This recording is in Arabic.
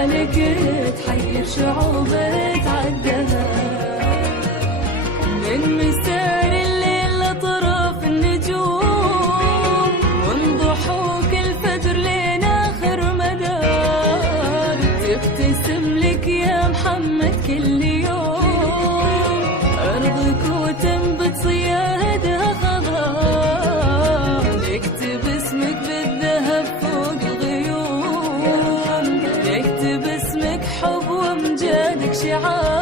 أفعالك تحير شعوب تعدها، من مسار الليل لطرف النجوم، ومن ضحوك الفجر لين آخر مدار، تبتسم لك يا محمد كل يوم، أرضك وتنبت صيادها خضار، نكتب اسمك بالذهب فوق الغيوم، نكتب اسمك حب وامجادك شعار.